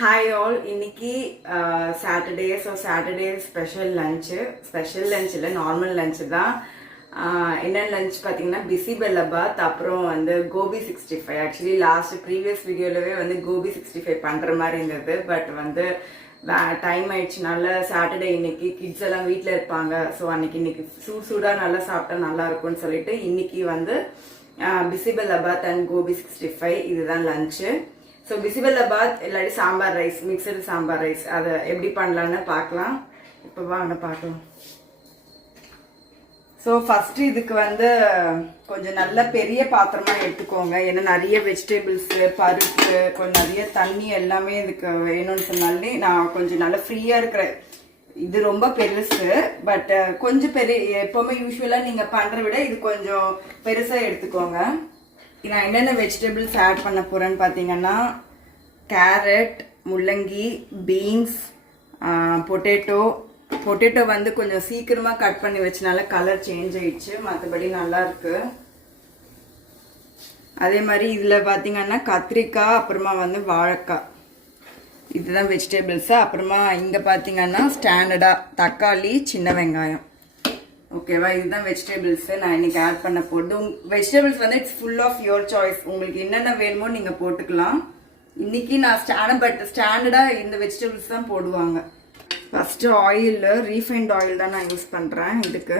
Hi all, இன்னைக்கு Saturday, so Saturday special lunch இல்ல normal lunch தான். என்ன lunch பாத்தீங்கன்னா Bisibelebath அப்புறம் வந்து Gobi 65. Actually last previous videoலவே வந்து Gobi 65 பண்ற மாதிரி இருந்தது. பட் வந்து டைம் ஆயிடுச்சுனால சாட்டர்டே இன்னைக்கு கிட்ஸ் எல்லாம் வீட்டில் இருப்பாங்க. ஸோ இன்னைக்கு சூடா நல்லா சாப்பிட்டா நல்லா இருக்கும்னு சொல்லிட்டு இன்னைக்கு வந்து Bisibelebath and Gobi 65 இதுதான் லஞ்சு. ஸோ Bisibelebath இல்லாட்டி sambar rice, mixed sambar rice அதை எப்படி பண்ணலான்னு பார்க்கலாம். இப்போ வாங்க பார்க்கலாம். ஸோ ஃபர்ஸ்ட் இதுக்கு வந்து கொஞ்சம் நல்ல பெரிய பாத்திரமா எடுத்துக்கோங்க. ஏன்னா நிறைய வெஜிடபிள்ஸு, பருப்பு, கொஞ்சம் நிறைய தண்ணி எல்லாமே இதுக்கு வேணும்னு சொன்னாலே நான் கொஞ்சம் நல்லா ஃப்ரீயாக இருக்கிற இது ரொம்ப பெருசு. பட் கொஞ்சம் பெரிய எப்போவுமே யூஸ்வலாக நீங்கள் பண்ணுற விட இது கொஞ்சம் பெருசாக எடுத்துக்கோங்க. நான் என்னென்ன வெஜிடபிள்ஸ் ஆட் பண்ண போகிறேன்னு பார்த்தீங்கன்னா கேரட், முள்ளங்கி, பீன்ஸ், பொட்டேட்டோ வந்து கொஞ்சம் சீக்கிரமாக கட் பண்ணி வச்சனால கலர் சேஞ்ச் ஆயிடுச்சு, மற்றபடி நல்லா இருக்கு. அதே மாதிரி இதில் பார்த்தீங்கன்னா கத்திரிக்காய், அப்புறமா வந்து வாழைக்காய், இதுதான் வெஜிடபிள்ஸு. அப்புறமா இங்கே பார்த்தீங்கன்னா ஸ்டாண்டர்டாக தக்காளி, சின்ன வெங்காயம். ஓகேவா, இதுதான் வெஜிடபிள்ஸு நான் இன்னைக்கு ஆட் பண்ண போட்டு. வெஜிடபிள்ஸ் வந்து it's full of your choice, உங்களுக்கு என்னென்ன வேணுமோ நீங்கள் போட்டுக்கலாம். இன்னைக்கு நான் ஸ்டாண்டர்டாக இந்த வெஜிடபிள்ஸ் தான் போடுவாங்க. ஃபர்ஸ்ட் ஆயில், ரீஃபைண்ட் ஆயில் தான் நான் யூஸ் பண்ணுறேன். இதுக்கு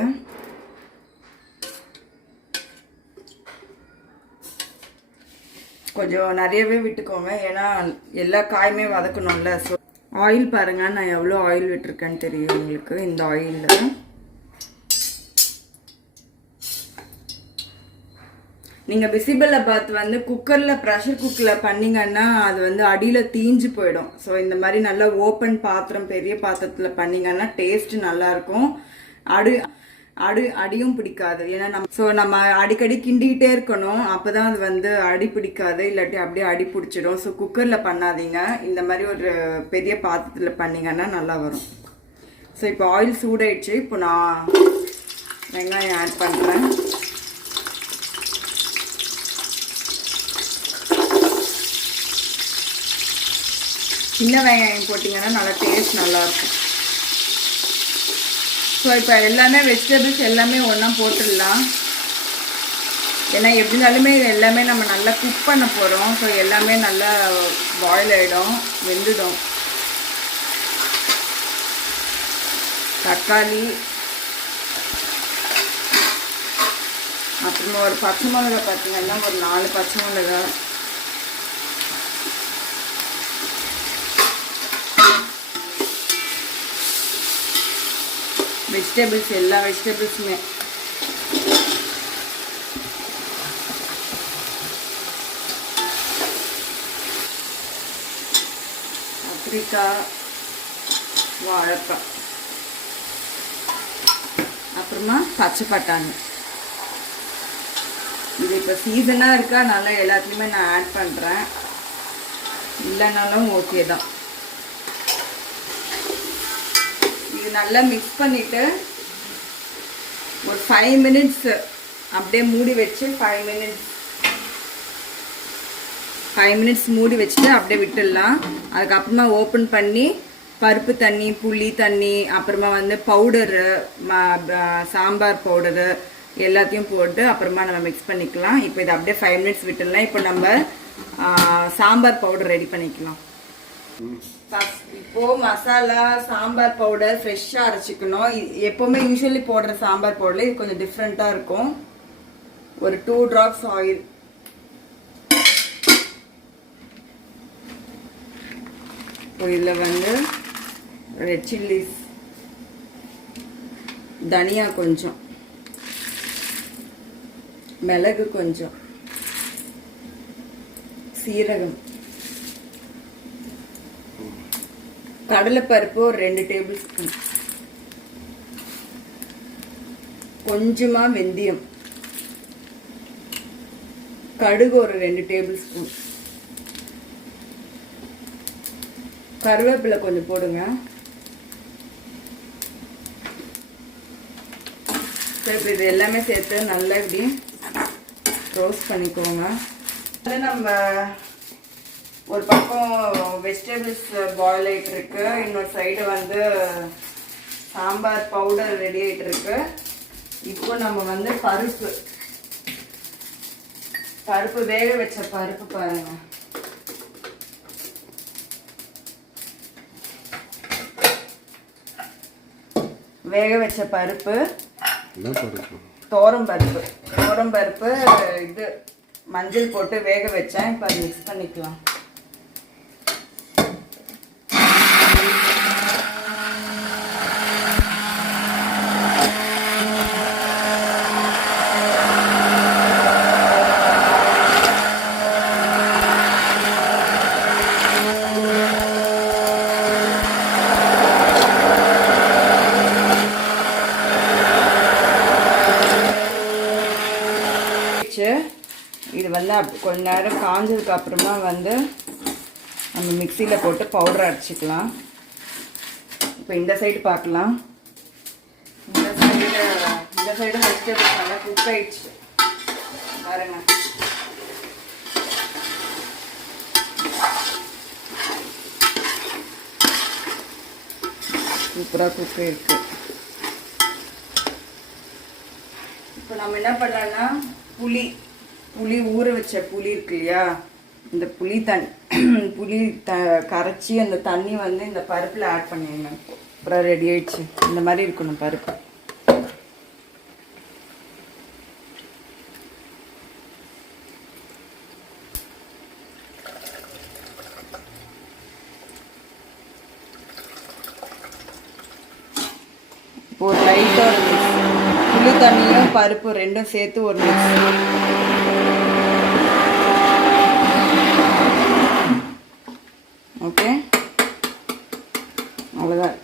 கொஞ்சம் நிறையவே விட்டுக்கோங்க, ஏன்னா எல்லா காயுமே வதக்கணும்ல. ஸோ ஆயில் பாருங்க, நான் எவ்வளோ ஆயில் விட்டுருக்கேன்னு தெரியும் உங்களுக்கு. இந்த ஆயிலில் நீங்கள் Bisibelebath வந்து குக்கரில், ப்ரெஷர் குக்கரில் பண்ணிங்கன்னா அது வந்து அடியில் தீஞ்சு போயிடும். ஸோ இந்த மாதிரி நல்லா ஓப்பன் பாத்திரம், பெரிய பாத்திரத்தில் பண்ணிங்கன்னா டேஸ்ட் நல்லாயிருக்கும். அடியும் பிடிக்காது. ஏன்னா நம்ம அடிக்கடி கிண்டிக்கிட்டே இருக்கணும், அப்போ தான் அது வந்து அடி பிடிக்காது, இல்லாட்டி அப்படியே அடி பிடிச்சிடும். ஸோ குக்கரில் பண்ணாதீங்க, இந்த மாதிரி ஒரு பெரிய பாத்திரத்தில் பண்ணிங்கன்னா நல்லா வரும். ஸோ இப்போ ஆயில் சூடாயிடுச்சு. இப்போ நான் வெங்காயம் ஆட் பண்ணுறேன். சின்ன வெங்காயம் போட்டிங்கன்னா நல்லா டேஸ்ட் நல்லாயிருக்கும். ஸோ இப்போ எல்லாமே வெஜிடபிள்ஸ் எல்லாமே ஒன்றா போட்டுடலாம். ஏன்னா எப்படி இருந்தாலுமே இது எல்லாமே நம்ம நல்லா குக் பண்ண போகிறோம். ஸோ எல்லாமே நல்லா பாயில் ஆகிடும், வெந்துடும். தக்காளி, அப்புறமா ஒரு பச்சை மிளகா பார்த்தீங்கன்னா ஒரு 4 பச்சை மிளகா, வெஜிடபிள்ஸ், எல்லா வெஜிடபிள்ஸுமே. கத்திரிக்காய், வாழைக்காய், அப்புறமா பச்சை பட்டாணி. இது இப்போ சீசனாக இருக்கா, நல்லா எல்லாத்துலேயுமே நான் ஆட் பண்ணுறேன், இல்லைனாலும் ஓகே தான். நல்லா மிக்ஸ் பண்ணிட்டு ஒரு 5 மினிட்ஸ் அப்படியே மூடி வச்சு 5 மினிட்ஸ் மூடி வச்சுட்டு அப்படியே விட்டுடலாம். அதுக்கப்புறமா ஓப்பன் பண்ணி பருப்பு தண்ணி, புளி தண்ணி, அப்புறமா வந்து பவுடரு, சாம்பார் பவுடரு எல்லாத்தையும் போட்டு அப்புறமா நம்ம மிக்ஸ் பண்ணிக்கலாம். இப்போ இதை அப்படியே 5 மினிட்ஸ் விட்டுடலாம். இப்போ நம்ம சாம்பார் பவுடர் ரெடி பண்ணிக்கலாம். இப்போ மசாலா, சாம்பார் பவுடர் ஃப்ரெஷ்ஷாக அரைச்சிக்கணும். எப்போவுமே யூஸ்வலி போடுற சாம்பார் பவுடர் இது கொஞ்சம் டிஃப்ரெண்ட்டாக இருக்கும். ஒரு 2 drops ஆயில், இப்போ இதில் வந்து ரெட் சில்லிஸ், தனியா கொஞ்சம், மிளகு கொஞ்சம், சீரகம், கடலைப்பருப்பு ஒரு 2 டேபிள் ஸ்பூன், கொஞ்சமாக வெந்தயம், கடுகு ஒரு 2 டேபிள் ஸ்பூன், கருவேப்பிலை கொஞ்சம் போடுங்க. இப்போ இது எல்லாமே சேர்த்து நல்லா இப்படி ரோஸ்ட் பண்ணிக்கோங்க. நம்ம ஒரு பக்கம் வெஜிடபிள்ஸ் பாயில் ஆகிட்டு இருக்கு, இன்னொரு சைடு வந்து சாம்பார் பவுடர் ரெடி ஆகிட்டு இருக்கு. இப்போ நம்ம வந்து பருப்பு வேக வச்ச பருப்பு பாருங்க. வேக வச்ச பருப்பு தோரம் பருப்பு இது மஞ்சள் போட்டு வேக வச்சேன். இப்போ அதை மிக்ஸ் பண்ணிக்கலாம். இது வந்து கொஞ்ச நேரம் காஞ்சதுக்கு அப்புறமா வந்து நம்ம மிக்சியில் போட்டு பவுடர் அரைச்சிக்கலாம். இப்போ இந்த சைடு பார்க்கலாம். இந்த சைடு வெஜிடபிள்ஸ் நல்லா குக் ஆயிடுச்சு பாருங்க. சூப்பராக குக் ஆயிருக்கு. இப்போ நம்ம என்ன பண்ணலாம்னா புளி ஊற வச்ச புளி இருக்கு இல்லையா, இந்த புளி கரைச்சி அந்த தண்ணி வந்து இந்த பருப்பில் ஆட் பண்ணிடுங்க. அப்புறம் ரெடி ஆயிடுச்சு. இந்த மாதிரி இருக்கணும் பருப்பு. ஒரு லைட்டாக புளி தண்ணியும் பருப்பு ரெண்டும் சேர்த்து ஒரு மிக்ஸ். ஓகே, அவ்வளோதான்,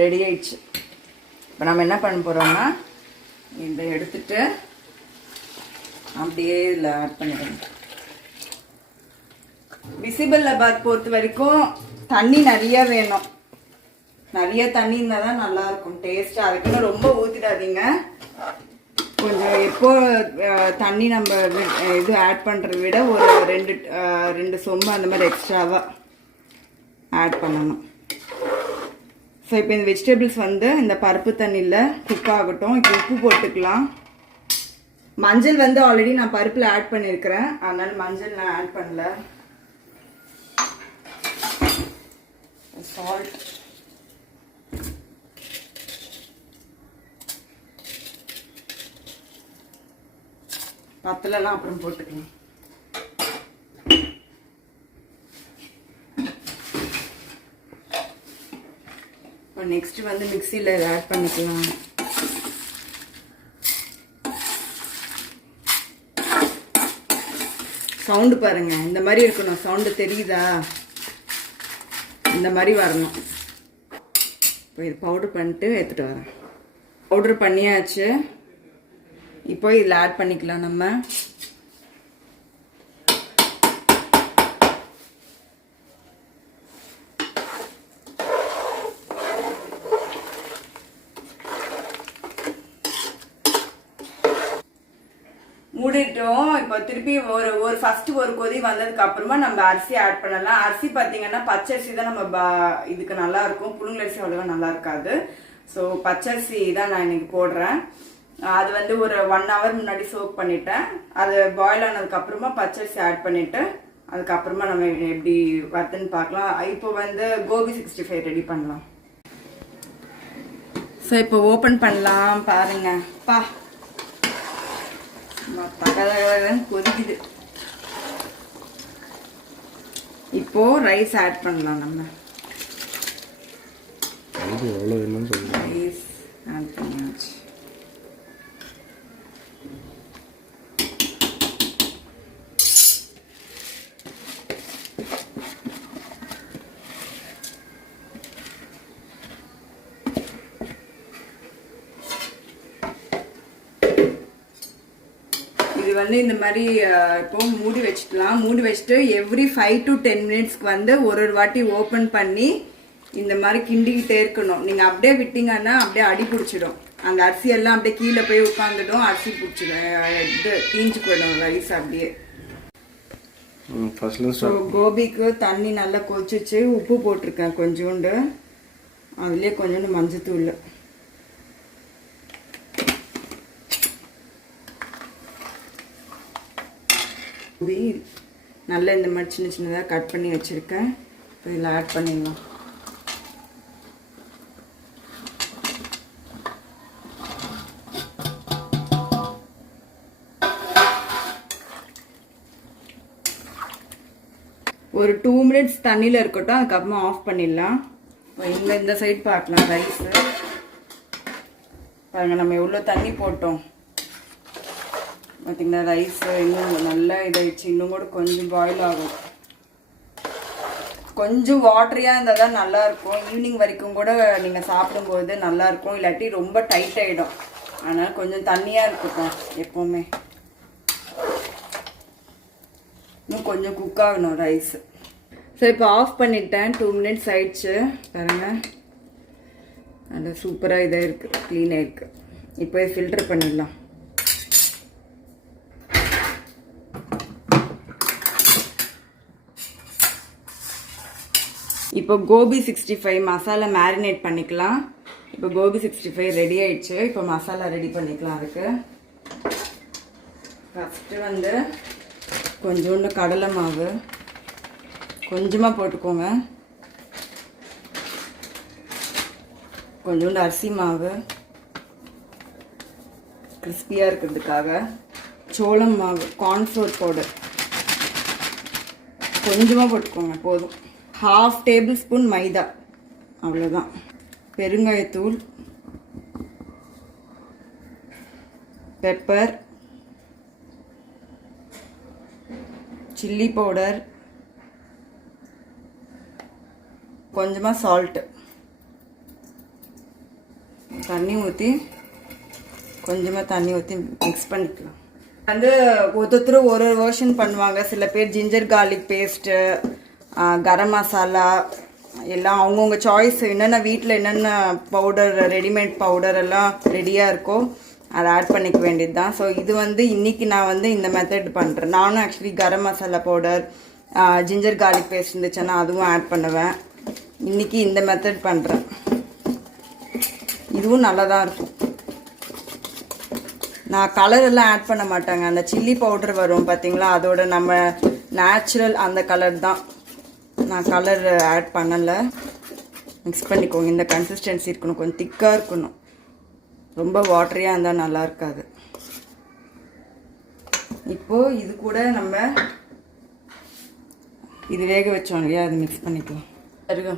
ரெடி ஆயிடுச்சு. இப்போ நம்ம என்ன பண்ண போகிறோம்னா இதை எடுத்துட்டு அப்படியே இதில் ஆட் பண்ணிடுவோம். பிசிபெல்லாபாத் பொறுத்த வரைக்கும் தண்ணி நிறைய வேணும். நிறைய தண்ணி இருந்தால் தான் நல்லாயிருக்கும் டேஸ்ட்டு. அதுக்குன்னு ரொம்ப ஊற்றிடாதீங்க. கொஞ்சம் எப்போ தண்ணி நம்ம இது ஆட் பண்ணுறத விட ஒரு ரெண்டு சொம்பு அந்த மாதிரி எக்ஸ்ட்ராவாக ஆட் பண்ணணும். ஸோ இப்போ இந்த வெஜிடபிள்ஸ் வந்து இந்த பருப்பு தண்ணியில் குக் ஆகட்டும். இப்போ உப்பு போட்டுக்கலாம். மஞ்சள் வந்து ஆல்ரெடி நான் பருப்பில் ஆட் பண்ணியிருக்கிறேன், அதனால் மஞ்சள் நான் ஆட் பண்ணல. சால்ட், பத்தலாம் அப்புறம் போட்டுக்கலாம். இப்போ நெக்ஸ்ட் வந்து மிக்சியில் இதை ஆட் பண்ணிக்கலாம். சவுண்டு பாருங்க, இந்த மாதிரி இருக்கணும். சவுண்டு தெரியுதா? இந்த மாதிரி வரணும். இப்போ இது பவுடர் பண்ணிட்டு எடுத்துகிட்டு வரேன். பவுடர் பண்ணியாச்சு. இப்போ இதில் ஆட் பண்ணிக்கலாம் நம்ம. மூடிட்டோம். இப்போ திருப்பி ஃபர்ஸ்ட் ஒரு கொதி வந்ததுக்கு அப்புறமா நம்ம அரிசி ஆட் பண்ணலாம். அரிசி பார்த்தீங்கன்னா பச்சரிசி தான் நம்ம இதுக்கு நல்லா இருக்கும். புழுங்கலரிசி அவ்வளோவா நல்லா இருக்காது. ஸோ பச்சரிசி தான் நான் இன்னைக்கு போடுறேன். அது வந்து ஒரு 1 hour முன்னாடி சோக் பண்ணிட்டேன். அது பாயில் ஆனதுக்கு அப்புறமா பச்சரிசி ஆட் பண்ணிட்டு அதுக்கப்புறமா நம்ம எப்படி வருதுன்னு பார்க்கலாம். இப்போ வந்து கோபி 65 ரெடி பண்ணலாம். ஸோ இப்போ ஓப்பன் பண்ணலாம். பாருங்க, கொதிக்குது. இப்போ ரைஸ் ஆட் பண்ணலாம். நம்ம ரைஸ் ஆட் பண்ணியாச்சு. இது வந்து இந்த மாதிரி இப்போ மூடி வச்சுக்கலாம். மூடி வச்சுட்டு எவ்ரி 5 to 10 மினிட்ஸ்க்கு வந்து ஒரு வாட்டி ஓப்பன் பண்ணி இந்த மாதிரி கிண்டிக்கிட்டே இருக்கணும். நீங்கள் அப்படியே விட்டீங்கன்னா அப்படியே அடி பிடிச்சிடும். அந்த அரிசி எல்லாம் அப்படியே கீழே போய் உட்காந்துடும். அரிசி பிடிச்சிடும், இது தீஞ்சு போயிடும் ரைஸ் அப்படியே. ஸோ கோபிக்கு தண்ணி நல்லா கொதிச்சிச்சு, உப்பு போட்டிருக்கேன் கொஞ்சோண்டு, அதுலேயே கொஞ்சோண்டு மஞ்சத்தூள். கோபி நல்லா இந்த மாதிரி சின்ன சின்னதாக கட் பண்ணி வச்சுருக்கேன். இப்போ இதில் ஆட் பண்ணிடலாம். ஒரு 2 மினிட்ஸ் தண்ணியில் இருக்கட்டும், அதுக்கப்புறமா ஆஃப் பண்ணிடலாம். இப்போ இந்த சைட் பார்க்கலாம். ரைஸு பாருங்கள், நம்ம எவ்வளோ தண்ணி போட்டோம் பார்த்திங்கன்னா. ரைஸு இன்னும் நல்லா இதாகிடுச்சு, இன்னும் கூட கொஞ்சம் பாயில் ஆகும். கொஞ்சம் வாட்டரியாக இருந்தால் தான் நல்லாயிருக்கும். ஈவினிங் வரைக்கும் கூட நீங்கள் சாப்பிடும்போது நல்லாயிருக்கும், இல்லாட்டி ரொம்ப டைட் ஆகிடும். அதனால் கொஞ்சம் தண்ணியாக இருக்கட்டும் எப்போவுமே. இன்னும் கொஞ்சம் குக் ஆகணும் ரைஸு. ஸோ இப்போ ஆஃப் பண்ணிட்டேன். 2 மினிட்ஸ் ஆயிடுச்சு பாருங்கள். நல்லா சூப்பராக இதாக இருக்குது, க்ளீனாக இருக்குது. இப்போ ஃபில்டர் பண்ணிடலாம். இப்போ கோபி 65 மசாலா மேரினேட் பண்ணிக்கலாம். இப்போ கோபி 65 ரெடி ஆயிடுச்சு. இப்போ மசாலா ரெடி பண்ணிக்கலாம். அதுக்கு ஃபஸ்ட்டு கொஞ்சோண்டு கடலை மாவு கொஞ்சமாக போட்டுக்கோங்க, கொஞ்சோண்டு அரிசி மாவு கிறிஸ்பியாக இருக்கிறதுக்காக, சோளம் மாவு கார்ன்ஃப்ளோர் பவுடர் கொஞ்சமாக போட்டுக்கோங்க போதும், 1/2 டேபிள் ஸ்பூன் மைதா, அவ்வளோதான். பெருங்காயத்தூள், பெப்பர், சில்லி பவுடர், கொஞ்சமாக சால்ட்டு, தண்ணி ஊற்றி கொஞ்சமாக தண்ணி ஊற்றி மிக்ஸ் பண்ணிக்கலாம். ஒருத்தர் ஒரு வெர்ஷன் பண்ணுவாங்க. சில பேர் ginger garlic paste, garam masala எல்லாம் அவங்கவுங்க சாய்ஸ். என்னென்ன வீட்டில் என்னென்ன பவுடர், ரெடிமேட் பவுடர் எல்லாம் ரெடியாக இருக்கோ அதை ஆட் பண்ணிக்க வேண்டியது தான். ஸோ இது இன்றைக்கி நான் இந்த மெத்தட் பண்ணுறேன். நானும் actually garam masala powder, ginger garlic paste இருந்துச்சுன்னா அதுவும் ஆட் பண்ணுவேன். இன்றைக்கி இந்த மெத்தட் பண்ணுறேன். இதுவும் நல்லா தான் இருக்கும். நான் கலர் எல்லாம் ஆட் பண்ண மாட்டேங்க. அந்த சில்லி பவுடர் வரும் பார்த்தீங்களா, அதோட நம்ம நேச்சுரல் அந்த கலர் தான். நான் கலர் ஆட் பண்ணலை. மிக்ஸ் பண்ணிக்கோங்க. இந்த கன்சிஸ்டன்சி இருக்கணும், கொஞ்சம் திக்காக இருக்கணும். ரொம்ப வாட்டரியாக இருந்தால் நல்லா இருக்காது. இப்போது இது கூட நம்ம இது வேக வச்சோம் இல்லையா, அது மிக்ஸ் பண்ணிக்கலாம். சரிங்க.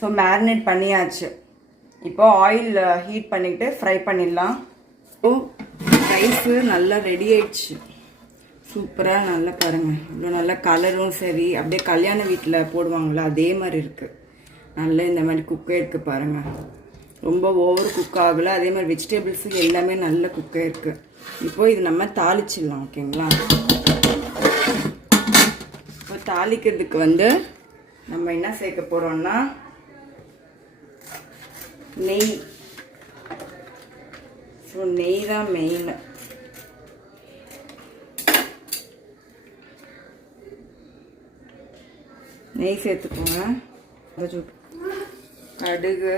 ஸோ மேரினேட் பண்ணியாச்சு. இப்போ ஆயில் ஹீட் பண்ணிவிட்டு ஃப்ரை பண்ணிடலாம். ஸோ ரைஸு நல்லா ரெடி ஆயிடுச்சு. சூப்பராக நல்லா பாருங்கள், இவ்வளோ நல்லா கலரும் சரி, அப்படியே கல்யாண வீட்டில் போடுவாங்களா அதே மாதிரி இருக்குது. நல்லா இந்த மாதிரி குக்கே இருக்குது பாருங்கள். ரொம்ப ஓவர் குக் ஆகலை. அதே மாதிரி வெஜிடபிள்ஸு எல்லாமே நல்ல குக்கே இருக்குது. இப்போ இது நம்ம தாளிச்சிடலாம். ஓகேங்களா? இப்போ தாளிக்கிறதுக்கு நம்ம என்ன சேர்க்க போகிறோம்னா நெய். ஸோ நெய் தான் மெயின். நெய் சேர்த்துக்கோங்க. கடுகு,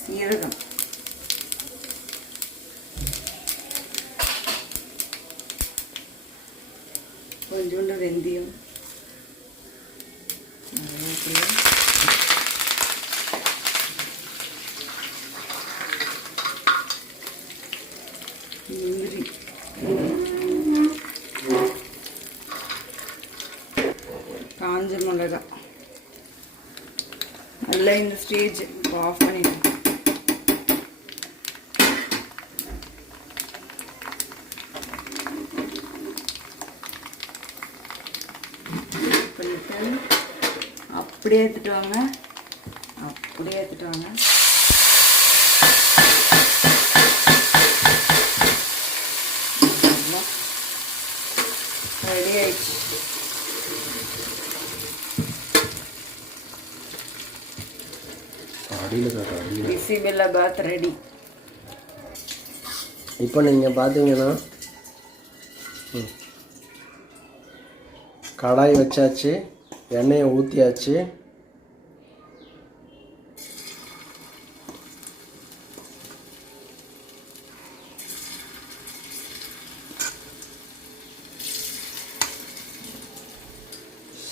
சீரகம், கொஞ்சோண்டு வெந்தயம், முந்திரி, காஞ்ச மிளகாய். நல்லா இந்த ஸ்டேஜ் ஆஃப் பண்ணிடுங்க. அப்படியே எடுத்துட்டு வாங்க, அப்படியே எடுத்துட்டு வாங்க. ஆயிடுச்சு. பிசிபெல்லாபாத் ரெடி. இப்போ நீங்கள் பார்த்தீங்கன்னா கடாய் வச்சாச்சு, எண்ணெயை ஊற்றியாச்சு.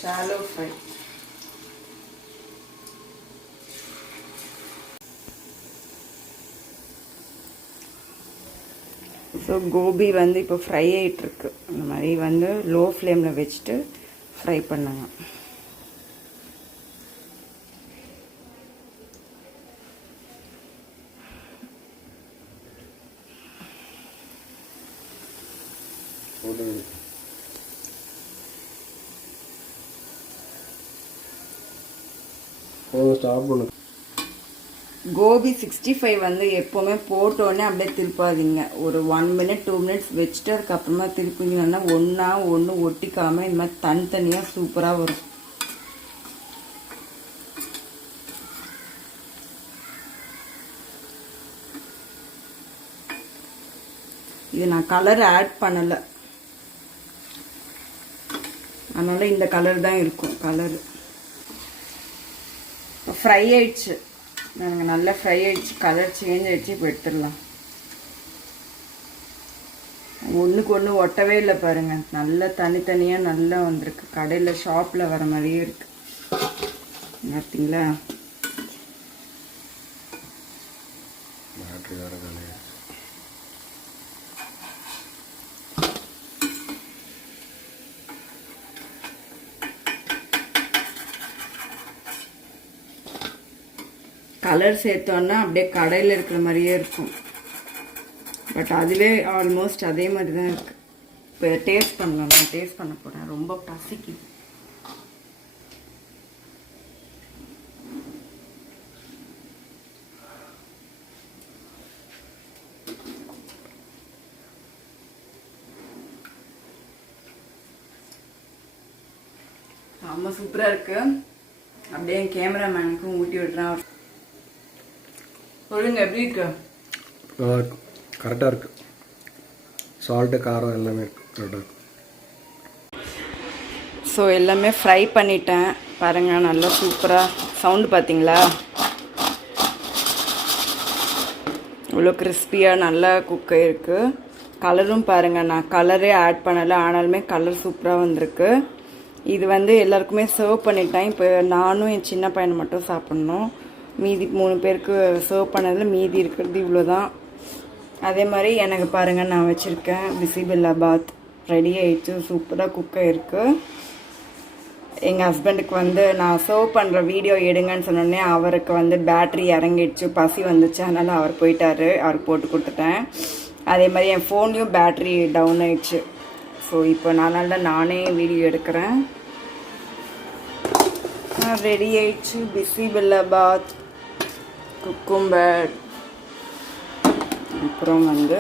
Shallow fry. ஸோ கோபி வந்து இப்போ ஃப்ரை ஆகிட்டுருக்கு. அந்த மாதிரி வந்து லோ ஃப்ளேமில் வச்சுட்டு ஃப்ரை பண்ணுங்க. கோபி 65 வந்து எப்போவுமே போட்டோடனே அப்படியே திருப்பாதீங்க. ஒரு 1 minute 2 minutes வச்சுட்டு அதுக்கப்புறமா திருப்பிங்கன்னா ஒன்று ஒட்டிக்காமல் இந்த மாதிரி தனித்தனியாக சூப்பராக வரும். இது நான் கலர் ஆட் பண்ணலை, அதனால் இந்த கலர் தான் இருக்கும். கலரு ஃப்ரை ஆயிடுச்சு. நாங்கள் நல்லா ஃப்ரை ஆகிடுச்சு, கலர் சேஞ்ச் ஆகிடுச்சு. இப்போ எடுத்துடலாம். ஒன்றுக்கு ஒன்று ஒட்டவே இல்லை பாருங்கள். நல்லா தனித்தனியாக நல்லா வந்திருக்கு. கடையில் ஷாப்பில் வர மாதிரியே இருக்குது. பார்த்தீங்களா? கலர் சேர்த்தோன்னா அப்படியே கடையில் இருக்கிற மாதிரியே இருக்கும். பட் அதுவே ஆல்மோஸ்ட் அதே மாதிரி தான் இருக்குது. இப்போ டேஸ்ட் பண்ணலாம். நான் டேஸ்ட் பண்ண போகிறேன். ரொம்ப பசிக்குது. ரொம்ப சூப்பராக இருக்குது. அப்படியே கேமராமேனுக்கும் ஊட்டி விட்றேன். சொல்லுங்க, எப்படி இருக்கு? நல்லா இருக்கு, கரெக்டாக இருக்கு. சால்ட்டு காரம் எல்லாமே கரெக்டாக இருக்கு. ஸோ எல்லாமே ஃப்ரை பண்ணிட்டேன் பாருங்கள். நல்லா சூப்பராக சவுண்டு பார்த்தீங்களா? இவ்வளோ கிறிஸ்பியாக நல்லா குக் ஆகிருக்கு. கலரும் பாருங்கள், நான் கலரே ஆட் பண்ணலை, ஆனாலுமே கலர் சூப்பராக வந்திருக்கு. இது வந்து எல்லாருக்குமே சர்வ் பண்ணிட்டேன். இப்போ நானும் என் சின்ன பையனை மட்டும் சாப்பிட்ணும். மீதி 3 பேருக்கு சர்வ் பண்ணதில் மீதி இருக்கிறது இவ்வளோ தான். அதே மாதிரி எனக்கு பாருங்கள், நான் வச்சுருக்கேன் பிசிபெல்லாபாத் ரெடி ஆகிடுச்சு. சூப்பராக குக் ஆகிருக்கு. எங்கள் ஹஸ்பண்டுக்கு வந்து நான் சர்வ் பண்ணுற வீடியோ எடுங்கன்னு சொன்னோடனே அவருக்கு வந்து பேட்ரி இறங்கிடுச்சு, பசி வந்துச்சு. அதனால் அவர் போயிட்டார், அவருக்கு போட்டு கொடுத்துட்டேன். அதே மாதிரி என் ஃபோன்லேயும் பேட்ரி டவுன் ஆகிடுச்சு. ஸோ இப்போ நானே வீடியோ எடுக்கிறேன். ரெடி ஆயிடுச்சு பிசிபெல்லாபாத் குக்கும்பர். அப்புறம் வந்து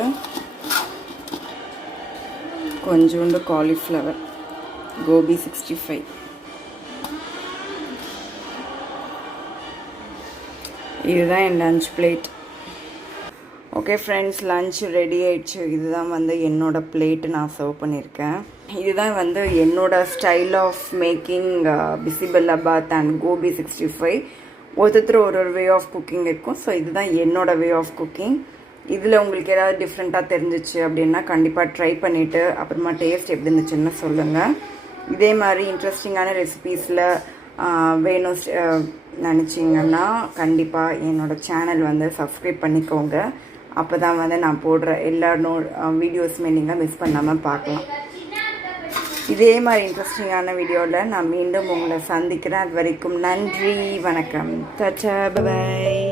கொஞ்சோண்டு காலிஃப்ளவர், கோபி 65. இதுதான் என் lunch plate. Okay friends, lunch ready ஆயிடுச்சு. இதுதான் வந்து என்னோட பிளேட்டு நான் சர்வ் பண்ணியிருக்கேன். இதுதான் வந்து என்னோட style of making bisibelebath and gobi 65. ஒருத்தர் ஒரு வே ஆஃப் குக்கிங் இருக்கும். ஸோ இதுதான் என்னோட வே ஆஃப் குக்கிங். இதில் உங்களுக்கு ஏதாவது டிஃப்ரெண்ட்டாக தெரிஞ்சிச்சு அப்படின்னா கண்டிப்பாக ட்ரை பண்ணிவிட்டு அப்புறமா டேஸ்ட் எப்படி இருந்துச்சுன்னு சொல்லுங்கள். இதே மாதிரி இன்ட்ரெஸ்டிங்கான ரெசிபீஸில் வேணும் நினச்சிங்கன்னா கண்டிப்பாக என்னோடய சேனல் வந்து சப்ஸ்கிரைப் பண்ணிக்கோங்க. அப்போ தான் வந்து நான் போடுற எல்லா வீடியோஸுமே நீங்கள் மிஸ் பண்ணாமல் பார்க்கலாம். இதே மாதிரி இன்ட்ரெஸ்டிங்கான வீடியோவில் நான் மீண்டும் உங்களை சந்திக்கிறேன். அது வரைக்கும் நன்றி, வணக்கம், டாடா, பை.